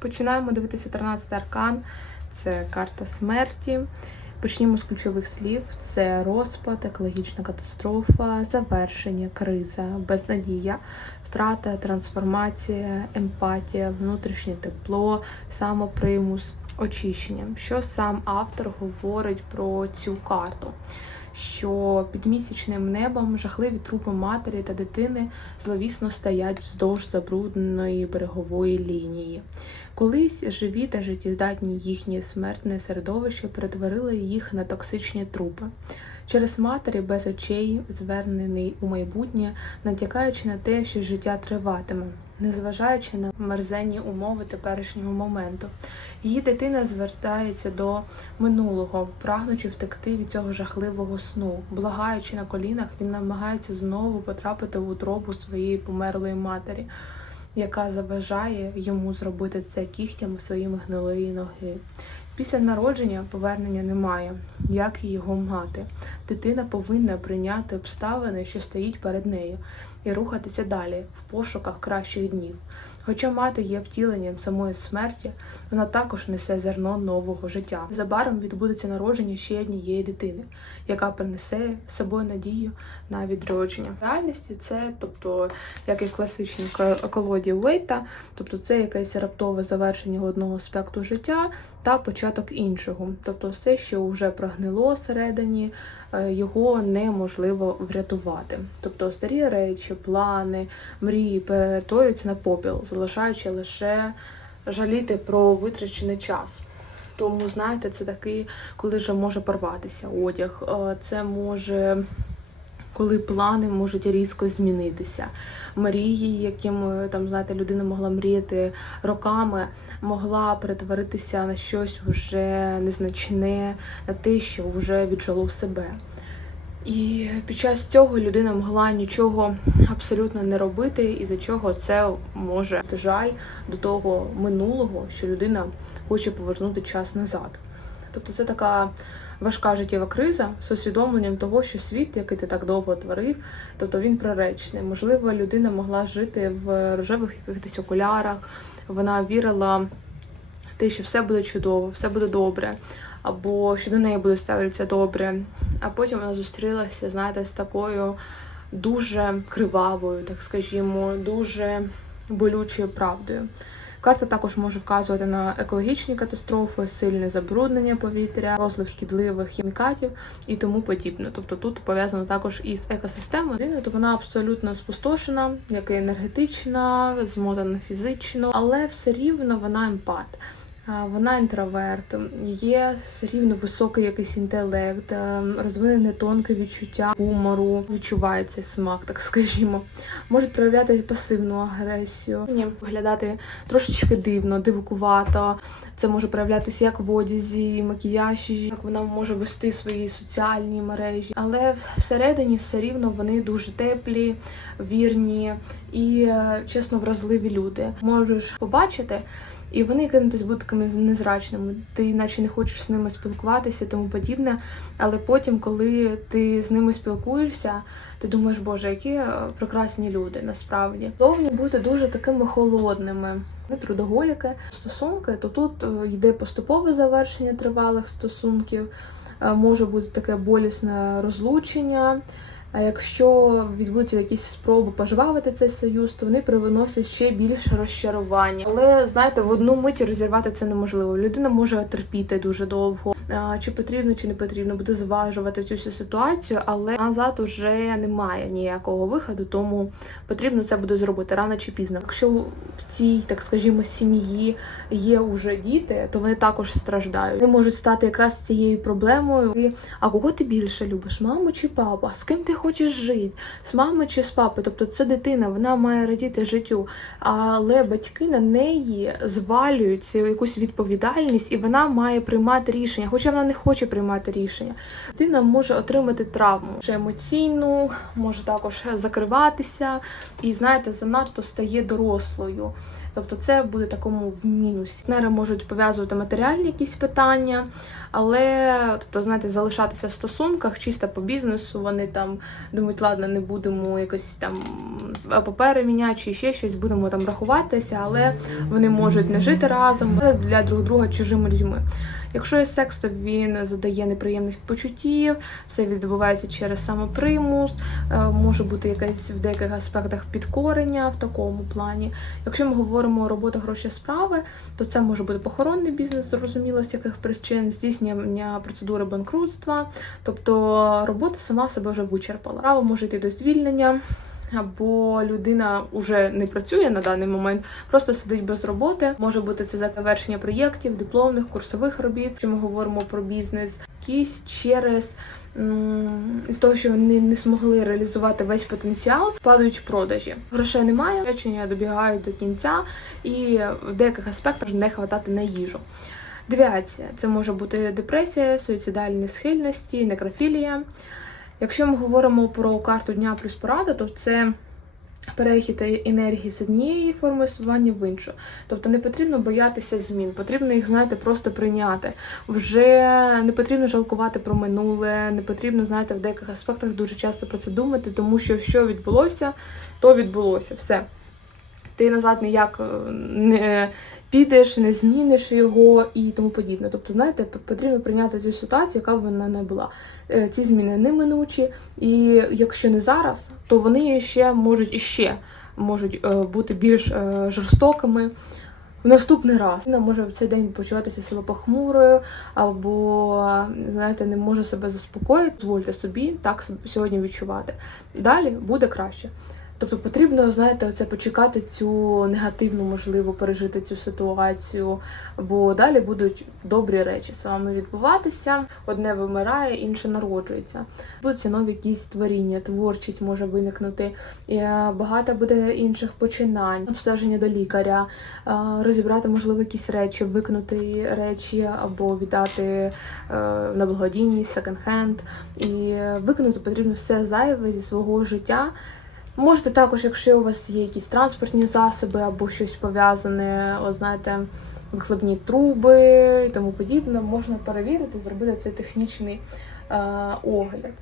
Починаємо дивитися 13 аркан. Це карта смерті. Почнімо з ключових слів: це розпад, екологічна катастрофа, завершення, криза, безнадія, втрата, трансформація, емпатія, внутрішнє тепло, самопримус, очищення. Що сам автор говорить про цю карту? Що під місячним небом жахливі трупи матері та дитини зловісно стоять вздовж забрудненої берегової лінії. Колись живі та життєздатні їхні смертне середовище перетворили їх на токсичні трупи. Через матері без очей, звернений у майбутнє, натякаючи на те, що життя триватиме, незважаючи на мерзенні умови теперішнього моменту. Її дитина звертається до минулого, прагнучи втекти від цього жахливого сну. Благаючи на колінах, він намагається знову потрапити в утробу своєї померлої матері, яка заважає йому зробити це кігтями своїми гнилої ноги. Після народження повернення немає, як і його мати. Дитина повинна прийняти обставини, що стоїть перед нею, і рухатися далі в пошуках кращих днів. Хоча мати є втіленням самої смерті, вона також несе зерно нового життя. Незабаром відбудеться народження ще однієї дитини, яка принесе з собою надію на відродження. В реальності це, тобто, як і в класичній колоді Уейта, тобто це якесь раптове завершення одного аспекту життя та початок іншого. Тобто, все, що вже прогнило всередині, е, його неможливо врятувати. Тобто старі речі, плани, мрії перетворюються на попіл, залишаючи лише жаліти про витрачений час. Тому, знаєте, це такий, коли вже може порватися одяг. Е, Це може, коли плани можуть різко змінитися. Мрії, якими там, знаєте, людина могла мріяти роками, могла перетворитися на щось вже незначне, на те, що вже віджило себе. І під час цього людина могла нічого абсолютно не робити, і за чого це може жаль до того минулого, що людина хоче повернути час назад. Тобто це така важка життєва криза з усвідомленням того, що світ, який ти так довго творив, тобто він проречний. Можливо, людина могла жити в рожевих якихось окулярах, вона вірила в те, що все буде чудово, все буде добре, або що до неї буде ставитися добре. А потім вона зустрілася, знаєте, з такою дуже кривавою, так скажімо, дуже болючою правдою. Карта також може вказувати на екологічні катастрофи, сильне забруднення повітря, розлив шкідливих хімікатів і тому подібне. Тобто тут пов'язано також із екосистемою. То вона абсолютно спустошена, як і енергетична, змотана фізично, але все рівно вона емпат. Вона інтроверт, є все рівно високий якийсь інтелект, е, розвинене тонке відчуття гумору, відчуває цей смак, так скажімо. Можуть проявляти пасивну агресію, виглядати трошечки дивно, дивкувато. Це може проявлятися як в одязі, макіяжі, як вона може вести свої соціальні мережі. Але всередині все рівно вони дуже теплі, вірні і е, чесно вразливі люди. Можеш побачити. І вони кинутись бути такими незрачними. Ти наче не хочеш з ними спілкуватися, тому подібне. Але потім, коли ти з ними спілкуєшся, ти думаєш, боже, які е, прекрасні люди насправді. Зовні бути дуже такими холодними. Ми трудоголіки, стосунки, то тут е, йде поступове завершення тривалих стосунків, може бути таке болісне розлучення. А якщо відбудуться якісь спроби пожвавити цей союз, то вони привиносять ще більше розчарування. Але знаєте, в одну мить розірвати це неможливо. Людина може терпіти дуже довго, чи потрібно, чи не потрібно, буде зважувати цю всю ситуацію, але назад уже немає ніякого виходу, тому потрібно це буде зробити рано чи пізно. Якщо в цій, так скажімо, сім'ї є уже діти, то вони також страждають. Вони можуть стати якраз цією проблемою. А кого ти більше любиш? Маму чи папу? А з ким ти хочеш жити? З мами чи з папи? Тобто це дитина, вона має радіти життю. Але батьки на неї звалюють цю якусь відповідальність, і вона має приймати рішення, хоча вона не хоче приймати рішення. Дитина може отримати травму Ще емоційну, може також закриватися, і знаєте, занадто стає дорослою. Тобто це буде такому в мінусі. Партнери можуть пов'язувати матеріальні якісь питання, але тобто, знаєте, залишатися в стосунках чисто по бізнесу. Вони там думають, ладно, не будемо якось там папери міняти чи ще щось, будемо там рахуватися, але вони можуть не жити разом для друг друга чужими людьми. Якщо є секс, то він задає неприємних почуттів, все відбувається через самопримус, е, може бути якесь в деяких аспектах підкорення в такому плані. Якщо ми говоримо робота гроші справи, то це може бути похоронний бізнес, зрозуміло, з яких причин, здійснення процедури банкрутства, тобто робота сама себе вже вичерпала. Право може йти до звільнення. Або людина вже не працює на даний момент, просто сидить без роботи. Може бути це завершення проєктів, дипломних, курсових робіт. Якщо ми говоримо про бізнес, якісь через з того, що вони не змогли реалізувати весь потенціал, падають продажі. Грошей немає, речення добігають до кінця, і в деяких аспектах не хватати на їжу. Девіація це може бути депресія, суїцидальні схильності, некрофілія. Якщо ми говоримо про карту дня плюс порада, то це перехід енергії з однієї форми існування в іншу. Тобто не потрібно боятися змін, потрібно їх, знаєте, просто прийняти. Вже не потрібно жалкувати про минуле, не потрібно, знаєте, в деяких аспектах дуже часто про це думати, тому що що відбулося, то відбулося. Все. Ти назад ніяк е, не підеш, не зміниш його і тому подібне. Тобто, знаєте, потрібно прийняти цю ситуацію, яка б вона не була. Е, Ці зміни неминучі, і якщо не зараз, то вони ще можуть іще можуть е, бути більш е, жорстокими. В наступний раз вона може в цей день почуватися себе похмурою, або знаєте, не може себе заспокоїти. Дозвольте собі так сьогодні відчувати. Далі буде краще. Тобто потрібно, знаєте, оце почекати цю негативну, можливо, пережити цю ситуацію, бо далі будуть добрі речі з вами відбуватися. Одне вимирає, інше народжується. Будуть нові якісь творіння, творчість може виникнути. Е, багато буде інших починань, обстеження до лікаря, е, розібрати, можливо, якісь речі, викинути речі або віддати е, на благодійність, секонд-хенд. І викинути потрібно все зайве зі свого життя. Можете також, якщо у вас є якісь транспортні засоби або щось пов'язане, от знаєте, вихлопні труби і тому подібне, можна перевірити, зробити цей технічний е, огляд.